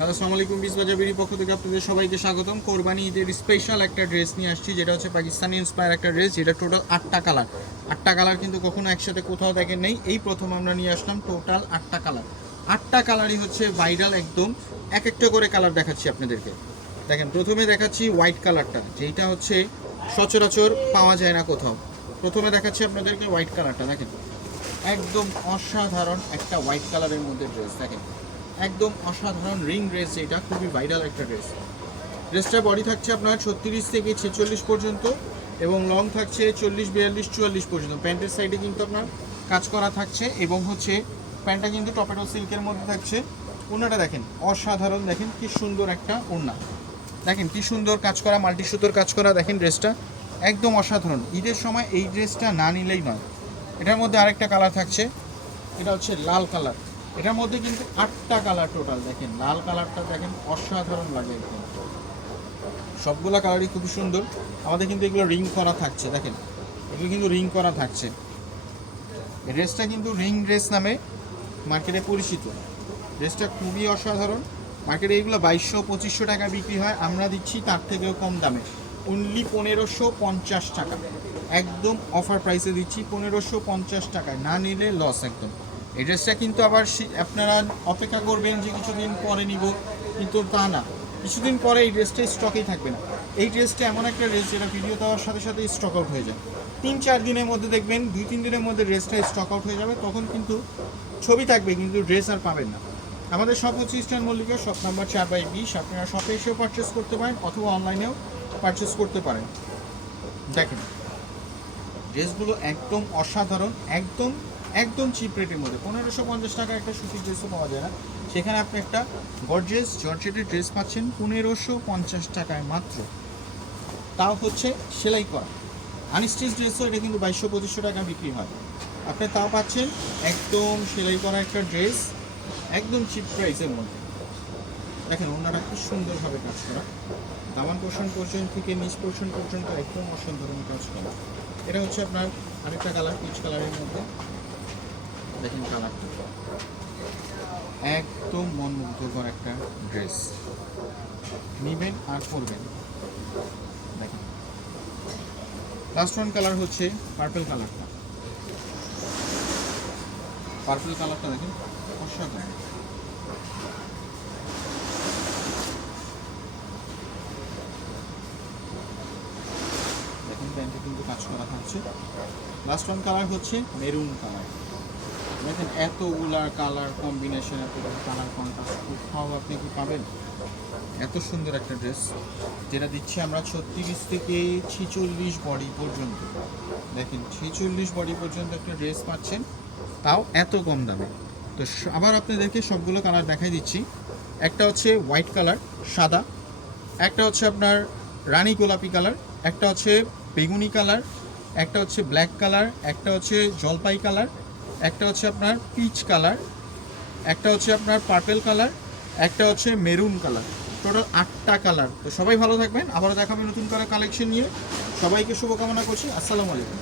Hello, আসসালামু আলাইকুম। বিজবাজার বিড়ির পক্ষ থেকে আপনাদের সবাইকে স্বাগতম। কোরবানি ঈদের স্পেশাল একটা ড্রেস নিয়ে আসছি, যেটা হচ্ছে পাকিস্তানি ইন্সপায়ার একটা ড্রেস, যেটা টোটাল 8টা কালার। 8টা কালার কিন্তু কখনো একসাথে কোথাও দেখেন নেই, এই প্রথম আমরা নিয়ে আসলাম টোটাল 8টা কালার। 8টা কালারই হচ্ছে ভাইরাল একদম। এক একটা করে কালার দেখাচ্ছি আপনাদেরকে। দেখেন, প্রথমে দেখাচ্ছি হোয়াইট কালারটা, যেটা হচ্ছে সচরাচর পাওয়া যায় না কোথাও। প্রথমে দেখাচ্ছি আপনাদেরকে হোয়াইট কালারটা। দেখেন, একদম অসাধারণ একটা হোয়াইট কালারের মধ্যে ড্রেস। দেখেন, একদম অসাধারণ রিং ড্রেস, যেটা খুবই ভাইরাল একটা ড্রেস। ড্রেসটার বডি থাকছে আপনার 36 থেকে 46 পর্যন্ত এবং লং থাকছে 40, 42, 44 পর্যন্ত। প্যান্টের সাইডে কিন্তু আপনার কাজ করা থাকছে এবং হচ্ছে প্যান্টটা কিন্তু টপেটো সিল্কের মধ্যে থাকছে। ওড়নাটা দেখেন, অসাধারণ। দেখেন কি সুন্দর একটা ওড়না, দেখেন কি সুন্দর কাজ করা, মাল্টি সুতোর কাজ করা। দেখেন ড্রেসটা একদম অসাধারণ। ঈদের সময় এই ড্রেসটা না নিলেই নয়। এটার মধ্যে আরেকটা কালার থাকছে, এটা হচ্ছে লাল কালার। এটার মধ্যে কিন্তু 8টা কালার টোটাল। দেখেন লাল কালারটা দেখেন, অসাধারণ লাগে একদম। সবগুলা কালারই খুবই সুন্দর। আমাদের কিন্তু এগুলো রিং করা থাকছে। দেখেন, এগুলো কিন্তু রিং করা থাকছে। এই ড্রেসটা কিন্তু রিং ড্রেস নামে মার্কেটে পরিচিত। ড্রেসটা খুবই অসাধারণ। মার্কেটে এগুলো 2200-2500 টাকা বিক্রি হয়, আমরা দিচ্ছি তার থেকেও কম দামে, অনলি 1550 টাকা। একদম অফার প্রাইসে দিচ্ছি 1550 টাকায়, না নিলে লস একদম। এই ড্রেসটা কিন্তু আবার আপনারা অপেক্ষা করবেন যে কিছুদিন পরে নিব, কিন্তু তা না। কিছুদিন পরে এই ড্রেসটা স্টকেই থাকবে না। এই ড্রেসটা এমন একটা ড্রেস যেটা ভিডিও দেওয়ার সাথে সাথে স্টক আউট হয়ে যায়। 3-4 দিনের মধ্যে দেখবেন, 2-3 দিনের মধ্যে ড্রেসটা স্টক আউট হয়ে যাবে। তখন কিন্তু ছবি থাকবে কিন্তু ড্রেস আর পাবেন না। আমাদের শপ হচ্ছে ইস্টার্ন মল্লিকা, শপ নাম্বার 4/20। আপনারা শপে এসেও পারচেস করতে পারেন অথবা অনলাইনেও পারচেস করতে পারেন। দেখেন, ড্রেসগুলো একদম অসাধারণ, একদম একদম চিপ রেটের মধ্যে। 1550 টাকা একটা সুতির ড্রেসও পাওয়া যায় না, সেখানে আপনি একটা গর্জিয়াস জর্জেটের ড্রেস পাচ্ছেন 1550 টাকায় মাত্র। তাও হচ্ছে সেলাই করা। আনস্টিচ ড্রেসও এটা কিন্তু 2200-2500 টাকা বিক্রি হয়, আপনি তাও পাচ্ছেন একদম সেলাই করা একটা ড্রেস, একদম চিপ প্রাইসের মধ্যে। দেখেন ওনারা কি সুন্দরভাবে কাজ করা, দামান পোর্শন পর্যন্ত থেকে নিচ পোর্শন পর্যন্ত একদম অসাধারণ কাজ করা। এটা হচ্ছে আপনার আরেকটা কালার, পিচ কালারের মধ্যে। দেখেন কালারটা একদম মনমুগ্ধকর একটা ড্রেস, নিবেন আর পরবেন। দেখেন, লাস্ট ওয়ান কালার হচ্ছে পার্পল কালারটা। পার্পল কালারটা দেখেন, অসাধারণ। দেখেন প্যান্টে কিন্তু কাজ করা থাকছে। লাস্ট ওয়ান কালার হচ্ছে মেরুন কালার। দেখেন এতগুলা কালার কম্বিনেশন, এতগুলো কালার কন্ট্রাস্ট কোথাও আপনি কি পাবেন? এত সুন্দর একটা ড্রেস, যেটা দিচ্ছি আমরা 36 থেকে 46 বডি পর্যন্ত। দেখেন 46 বডি পর্যন্ত একটা ড্রেস পাচ্ছেন, তাও এত কম দামে। তো আবার আপনাদেরকে সবগুলো কালার দেখাই দিচ্ছি। একটা হচ্ছে হোয়াইট কালার, সাদা। একটা হচ্ছে আপনার রানী গোলাপি কালার। একটা হচ্ছে বেগুনি কালার। একটা হচ্ছে ব্ল্যাক কালার। একটা হচ্ছে জলপাই কালার। একটা হচ্ছে আপনার পিচ কালার। একটা হচ্ছে আপনার পার্পল কালার। একটা হচ্ছে মেরুন কালার। টোটাল 8টা কালার। তো সবাই ভালো থাকবেন, আবারও দেখাবেন নতুন করে কালেকশন নিয়ে। সবাইকে শুভকামনা করছি। আসসালামু আলাইকুম।